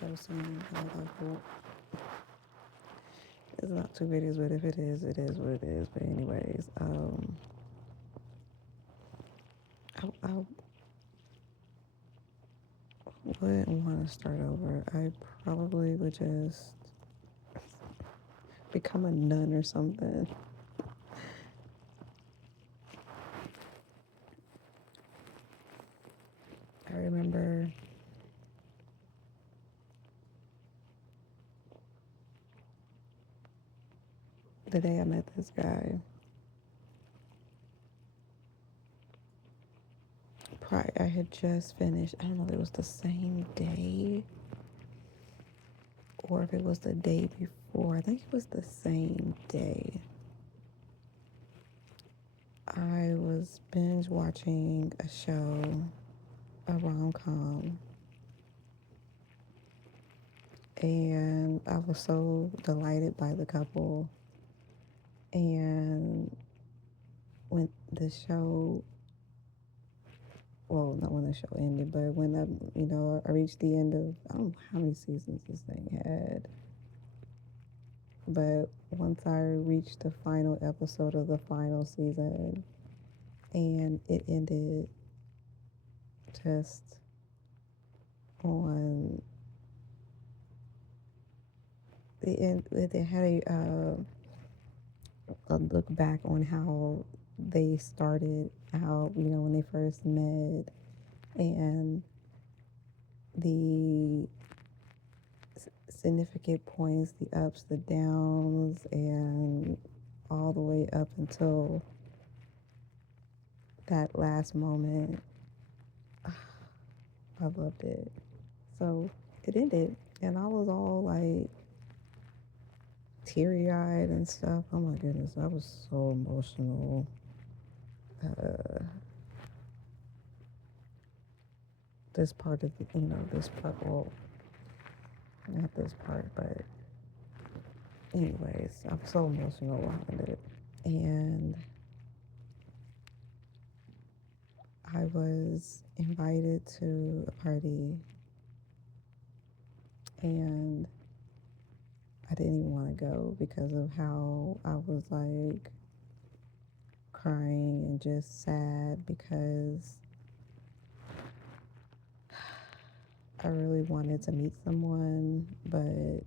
posting like, well, it's not too videos, but if it is what it is. But anyways, I wouldn't want to start over. I probably would just become a nun or something. I remember the day I met this guy. I had just finished. I don't know if it was the same day or if it was the day before. I think it was the same day. I was binge watching a show, a rom com, and I was so delighted by the couple. And when the show, well, not when the show ended, but when I reached the end of, I don't know how many seasons this thing had, but once I reached the final episode of the final season, and it ended just on the end. They had a look back on how they started out, when they first met, and the significant points, the ups, the downs, and all the way up until that last moment. I loved it. So it ended, and I was all like teary eyed and stuff. Oh my goodness, I was so emotional. Uh, this part of this part, well, not this part, but anyways, I'm so emotional behind it. And I was invited to a party, and I didn't even want to go because of how I was like crying and just sad because I really wanted to meet someone, but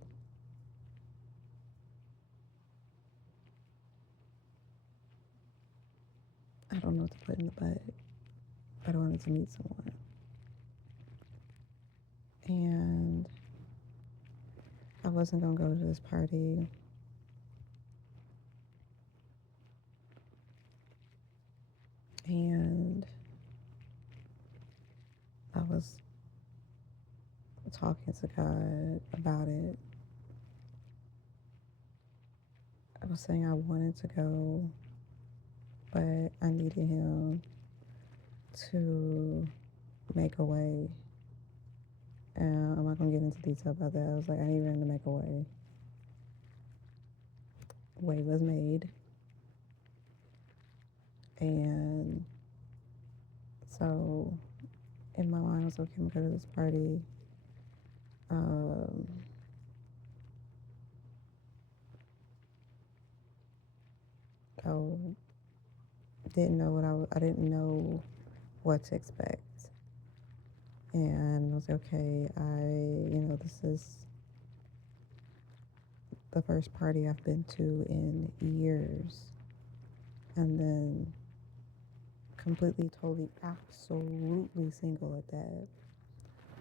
I don't know what to put in the but. But I wanted to meet someone. And I wasn't going to go to this party. And I was talking to God about it. I was saying I wanted to go, but I needed Him to make a way. And I'm not going to get into detail about that. I was like, I need Him to make a way. Way was made. And so in my mind, I was okay, I'm going to go to this party. Um, I didn't know I didn't know what to expect. And I was like, okay, this is the first party I've been to in years. And then completely, totally, absolutely single at that.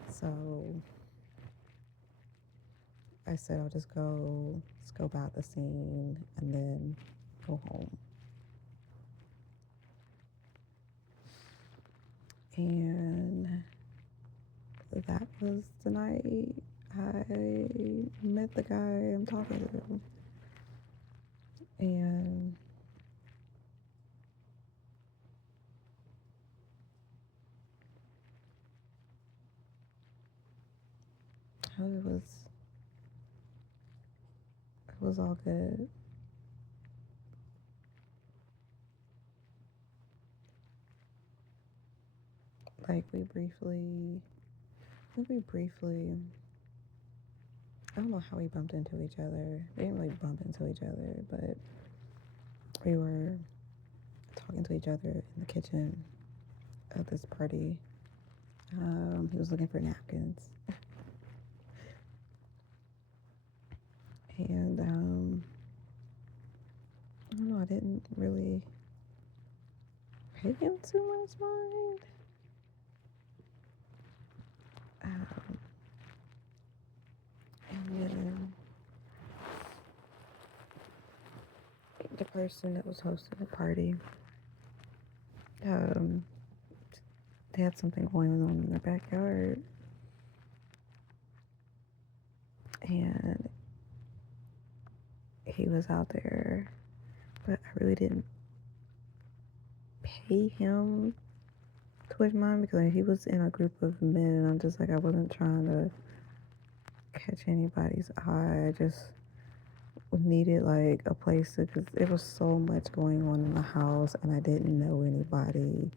So I said, I'll just go scope out the scene and then go home. And that was the night I met the guy I'm talking to. And it was all good. Like we briefly I don't know how we bumped into each other. We didn't really bump into each other, but we were talking to each other in the kitchen at this party. He was looking for napkins, and I don't know. I didn't really pay him too much mind. Um, and then the person that was hosting the party, um, they had something going on in their backyard, and he was out there, but I really didn't pay him too much mind because he was in a group of men, and I'm just like, I wasn't trying to catch anybody's eye. I just needed like a place to, because there was so much going on in the house, and I didn't know anybody.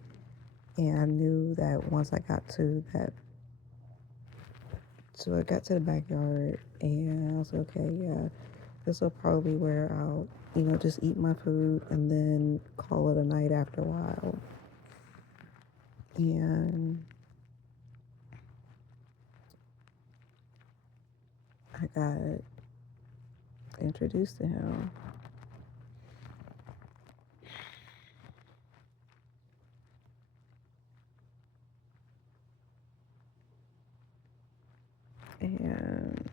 And I knew that once I got to that, so I got to the backyard, and I was like, okay, yeah, this will probably be where I'll, just eat my food and then call it a night after a while. And I got introduced to him. And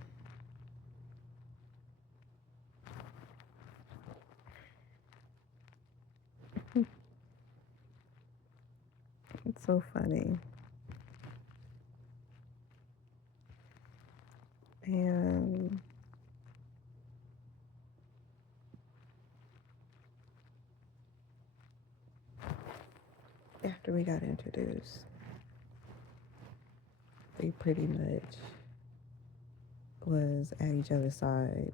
it's so funny. And after we got introduced, we pretty much was at each other's side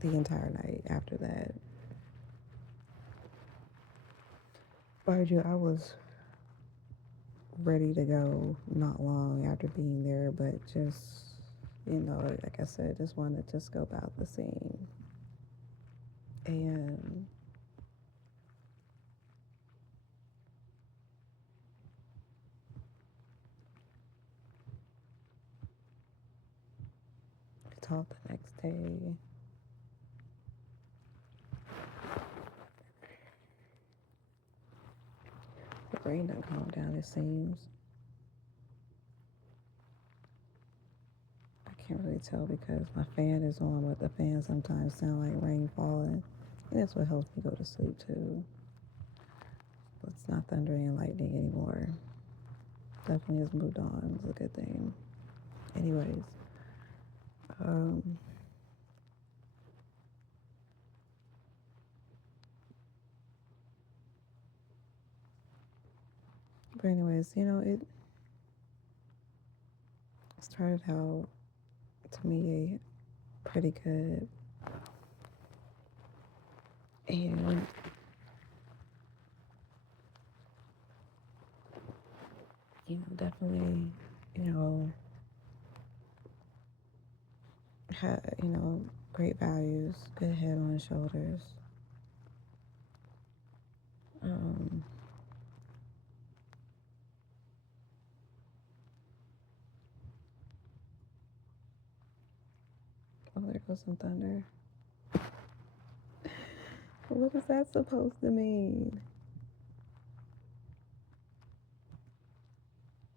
the entire night after that. Mind you, I was ready to go not long after being there, but just, like I said, just wanted to scope out the scene. And we talked the next day. The rain done calm down, it seems. I can't really tell because my fan is on, but the fan sometimes sound like rain falling. And that's what helps me go to sleep too. But it's not thundering and lightning anymore. Definitely has moved on. It's a good thing. Anyways, um, but anyways, it started out to me pretty good. And definitely, had, great values, good head on his shoulders. Um, oh, there goes some thunder. What is that supposed to mean?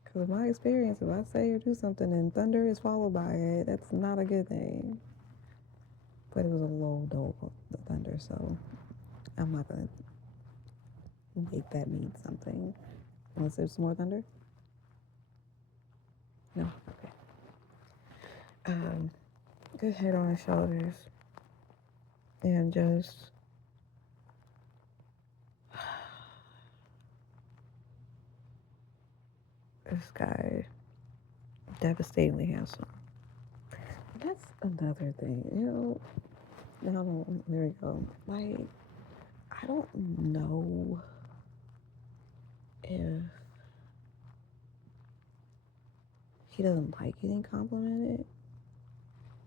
Because my experience, if I say or do something and thunder is followed by it, that's not a good thing. But it was a low dole of the thunder, so I'm not going to make that mean something. Unless there's more thunder? No? Okay. Good head on his shoulders. And just this guy, devastatingly handsome. That's another thing, Now, there we go. Like, I don't know if he doesn't like getting complimented,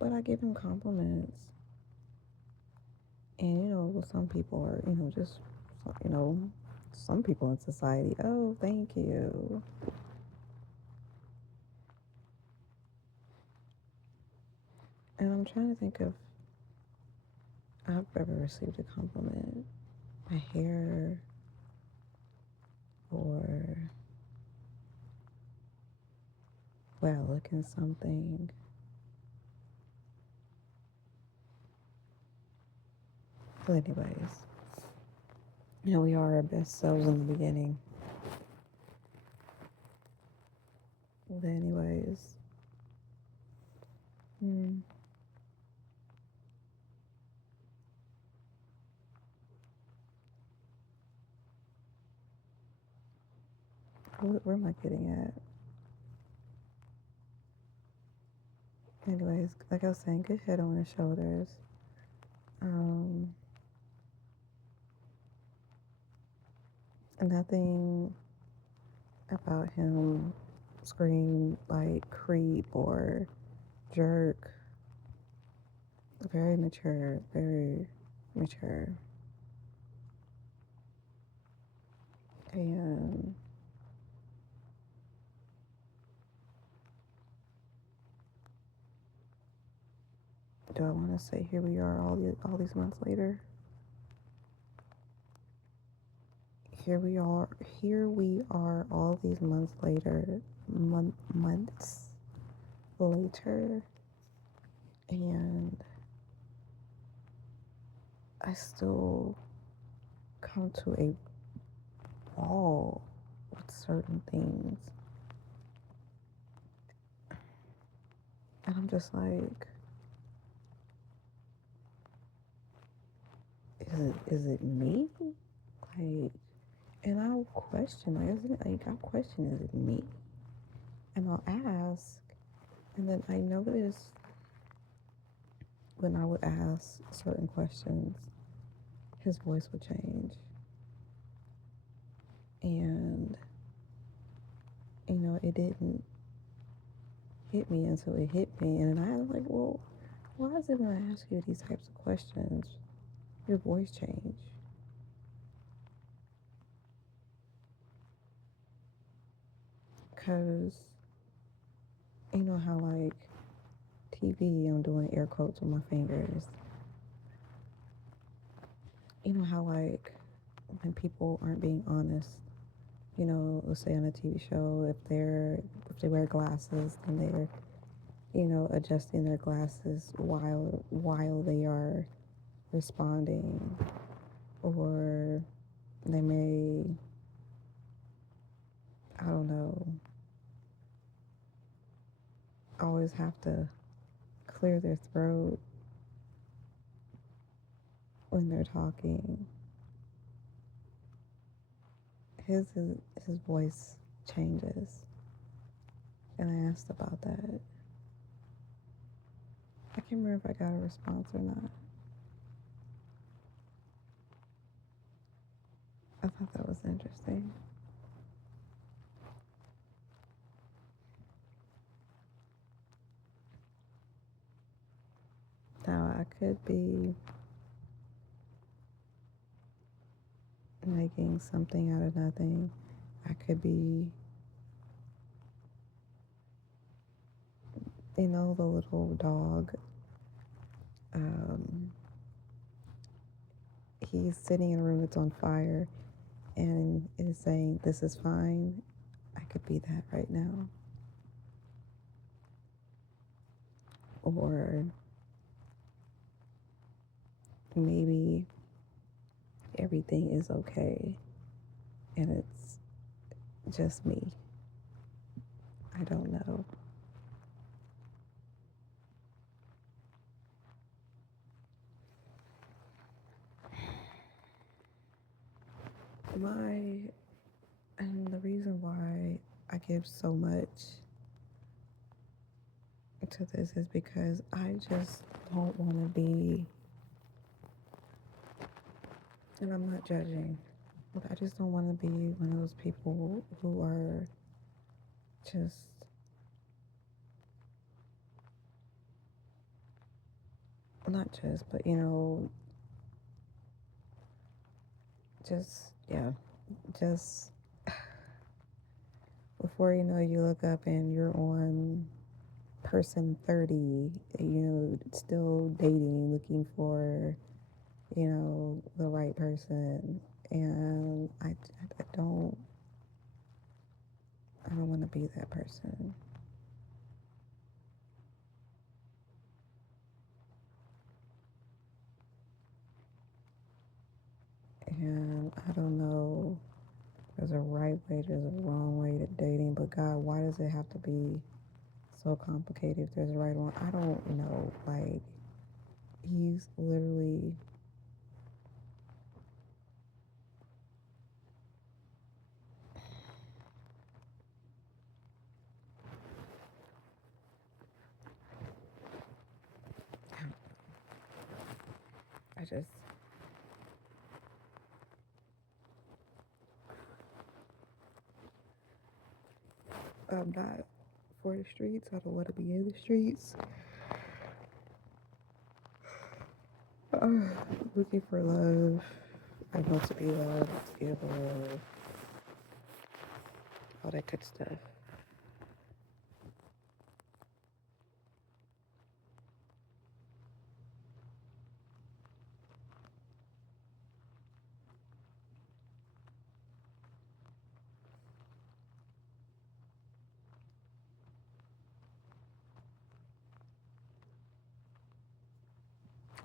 but I give him compliments. And some people are, just, you know, some people in society, oh, thank you. And I'm trying to think if I've ever received a compliment. My hair or well looking something. But anyways, we are our best selves in the beginning. But anyways, hmm, where am I getting at? Anyways, like I was saying, good head on his shoulders. Um, Nothing about him scream like creep or jerk. Very mature, very mature. And do I want to say here we are all these months later? Here we are all these months later, months later, and I still come to a wall with certain things. And I'm just like, is it me? Like, and I'll question, like, isn't it like I'll question, is it me? And I'll ask, and then I notice when I would ask certain questions, his voice would change. And, it didn't hit me until it hit me. And I was like, well, why is it when I ask you these types of questions, your voice change? Because, how like TV, I'm doing air quotes with my fingers. How like when people aren't being honest, let's say on a TV show, if they wear glasses, then they're, adjusting their glasses while they are responding, or they may, I don't know, always have to clear their throat when they're talking. His voice changes, and I asked about that. I can't remember if I got a response or not. I thought that was interesting. Now I could be making something out of nothing. I could be, the little dog. Um, he's sitting in a room that's on fire and is saying, "This is fine." I could be that right now. Or maybe everything is okay and it's just me. I don't know. And the reason why I give so much to this is because I just don't want to be, and I'm not judging, but I just don't want to be one of those people who are just not just, but just, yeah, just before you know, you look up and you're on person 30, still dating, looking for, the right person. And I don't want to be that person. And I don't know, there's a right way, there's a wrong way to dating, but God, why does it have to be so complicated if there's a right one? I don't know. Like, he's literally, I just, I'm not for the streets. I don't want to be in the streets. Looking for love. I want to be loved, to give love, all that good stuff.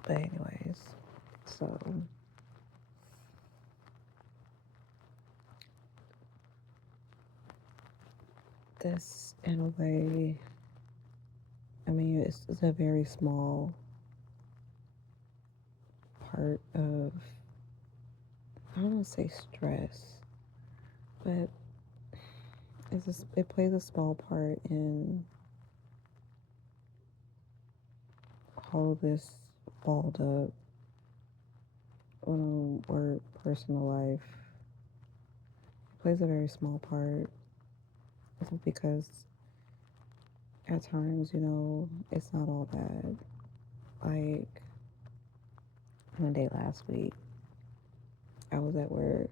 But anyways, so this, in a way, I mean, it's a very small part of, I don't want to say stress, but it plays a small part in all of this balled up work, personal life. It plays a very small part because at times, it's not all bad. Like one day last week, I was at work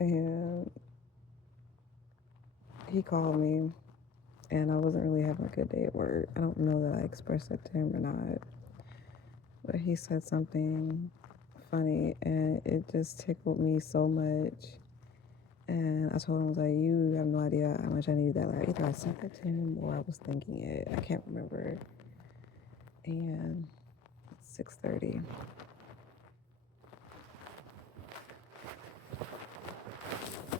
and he called me, and I wasn't really having a good day at work. I don't know that I expressed that to him or not, but he said something funny and it just tickled me so much. And I told him, I was like, you have no idea how much I needed that. Like, either I sent it to him or I was thinking it. I can't remember. And it's 6:30.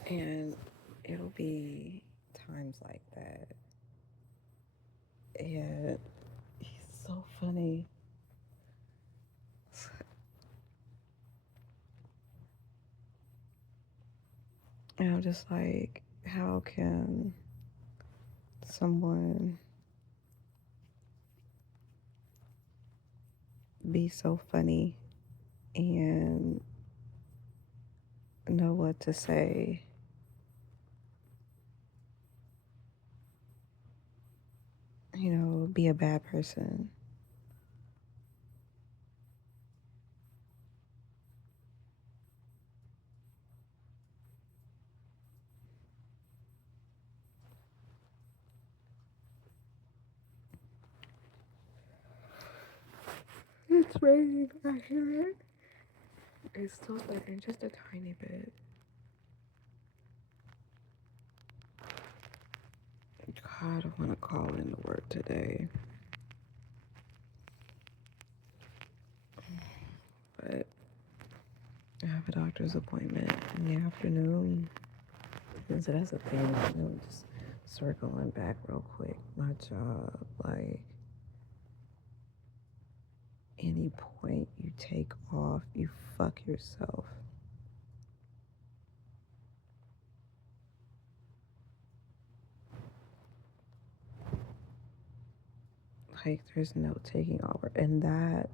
And it'll be times like that. And he's so funny. And I'm just like, how can someone be so funny and know what to say? Be a bad person. It's raining. I hear it. It's still thudding just a tiny bit. God, I want to call into work today. But I have a doctor's appointment in the afternoon. And so that's the thing, just circling back real quick. My job, like, any point you take off, you fuck yourself. Like, there's no taking over. And that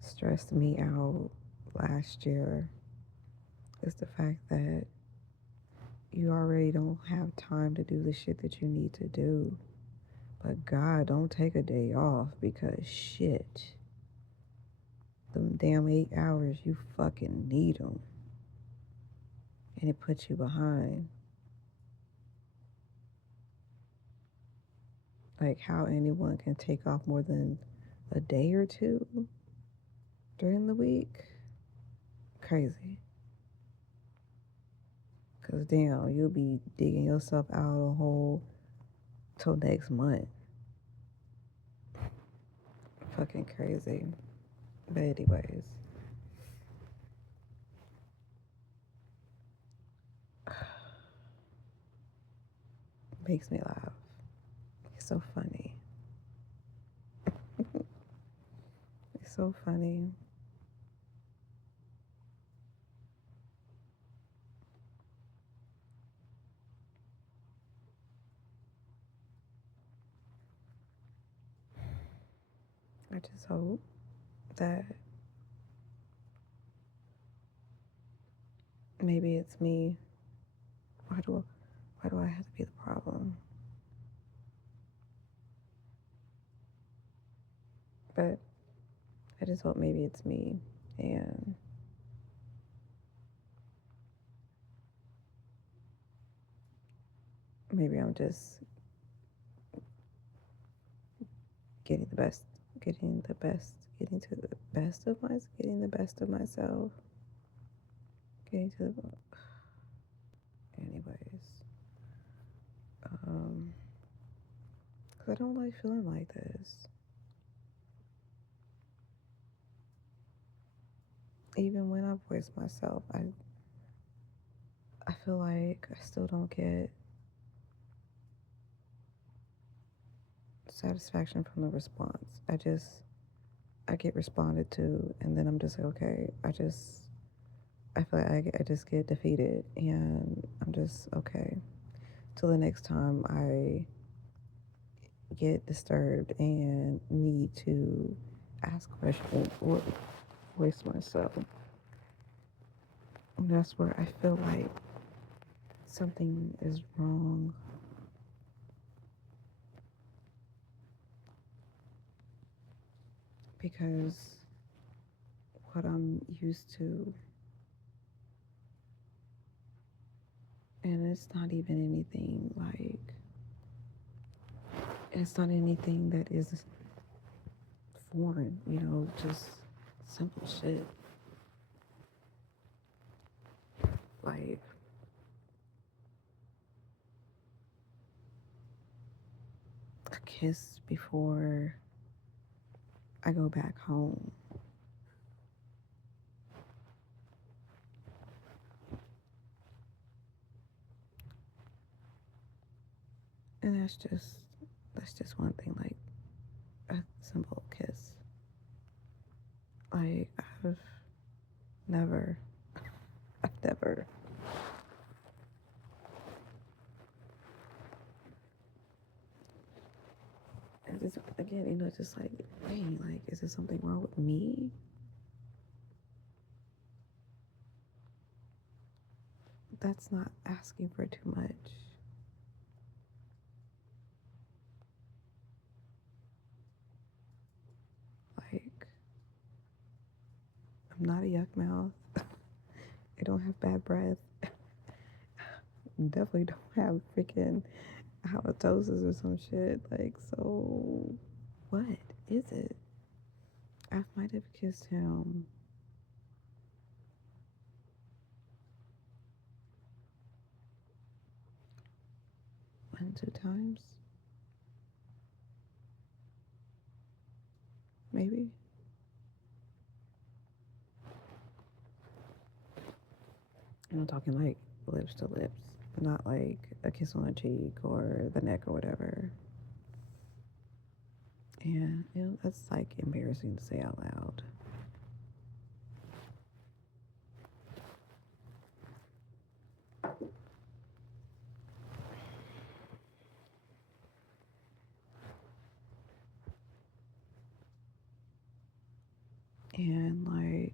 stressed me out last year, is the fact that you already don't have time to do the shit that you need to do. But God, don't take a day off because shit, them damn 8 hours, you fucking need them. And it puts you behind. Like how anyone can take off more than a day or two during the week. Crazy. Cause damn, you'll be digging yourself out a hole till next month. Fucking crazy. But anyways. Makes me laugh. It's so funny. It's so funny. I just hope that maybe it's me. Why do I have to be the problem? But I just hope maybe it's me and maybe I'm just getting the best getting the best getting to the best of myself, getting the best of myself. Getting to the anyways. Cause I don't like feeling like this. Even when I voice myself, I feel like I still don't get satisfaction from the response. I get responded to, and then I'm just like, okay. I feel like I just get defeated, and I'm just okay. Till the next time I get disturbed and need to ask questions or voice myself. And that's where I feel like something is wrong. Because what I'm used to, and it's not anything that is foreign, just simple shit. Like, a kiss before I go back home. And that's just one thing, like a simple kiss. Like never, I've never, and just again, just like, dang, like, is there something wrong with me? That's not asking for too much. Like, I'm not a yuck mouth. I don't have bad breath. Definitely don't have freaking halitosis or some shit. Like, so what is it? I might have kissed him 1, 2 times, maybe. And I'm talking like lips to lips, not like a kiss on the cheek or the neck or whatever. And that's like embarrassing to say out loud. And like,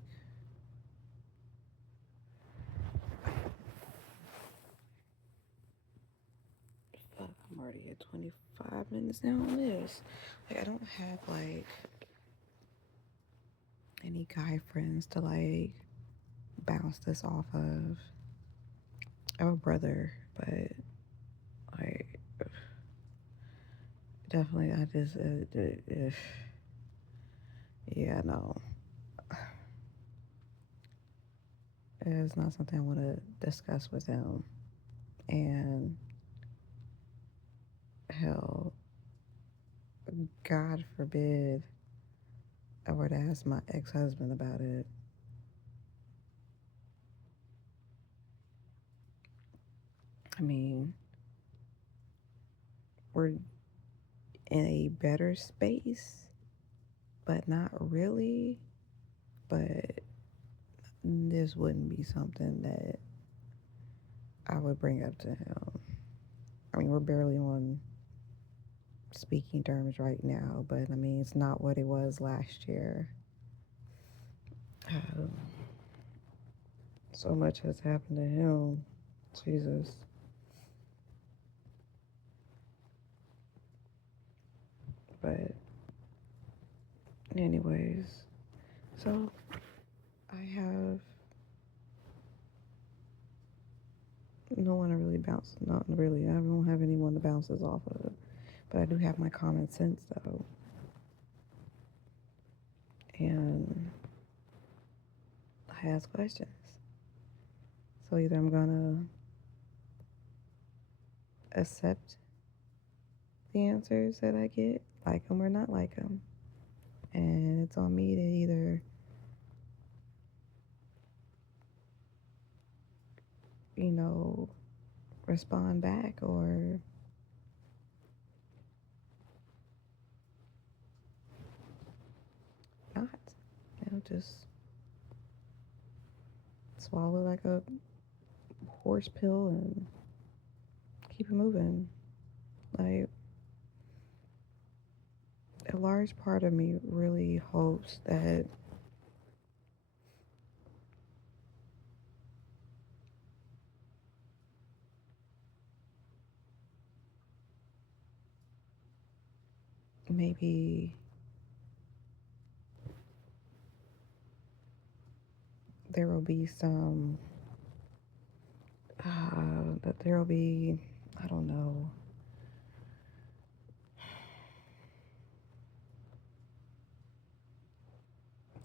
fuck, already at 25 minutes now on this. Like, I don't have like any guy friends to like bounce this off of. I have a brother, but like definitely I just yeah, no, it's not something I want to discuss with him. And hell, God forbid I were to ask my ex-husband about it. I mean, we're in a better space, but not really. But this wouldn't be something that I would bring up to him. I mean, we're barely on speaking terms right now, but I mean, it's not what it was last year. Um, so much has happened to him. Jesus. But, anyways, so I have no one to really bounce, not really. I don't have anyone to bounce this off of. But I do have my common sense, though. And I ask questions. So either I'm gonna accept the answers that I get, like them or not like them. And it's on me to either, you know, respond back or not. You know, just swallow like a horse pill and keep it moving. Like, a large part of me really hopes that maybe there will be some, that there will be, I don't know,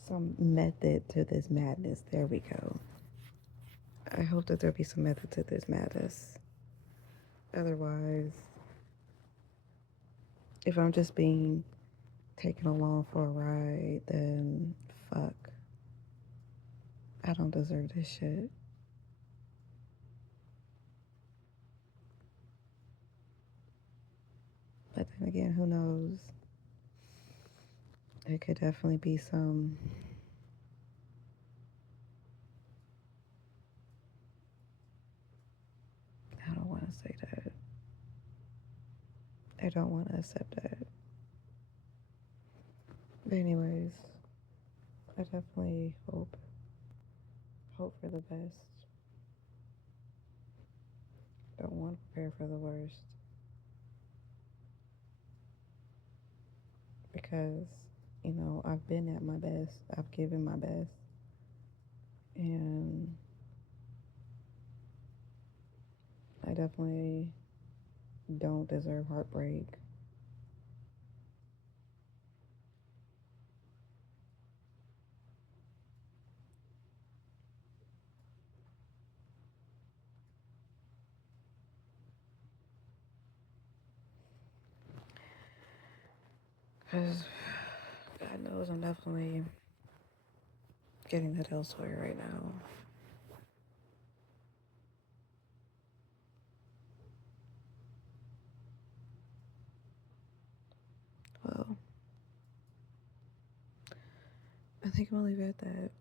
some method to this madness. There we go. I hope that there'll be some method to this madness. Otherwise, if I'm just being taken along for a ride, then fuck. I don't deserve this shit. But then again, who knows? It could definitely be some, I don't want to say that. I don't want to accept that. But anyways, I definitely hope for the best. Don't want to prepare for the worst. Because, you know, I've been at my best. I've given my best. And I definitely don't deserve heartbreak. Because God knows I'm definitely getting that elsewhere right now. Well, I think I'm gonna leave it at that.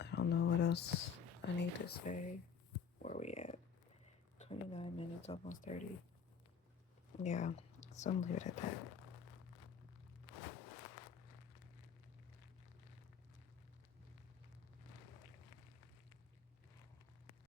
I don't know what else I need to say. Where we at? 29 minutes, almost 30. Yeah, so I'm gonna leave it at that.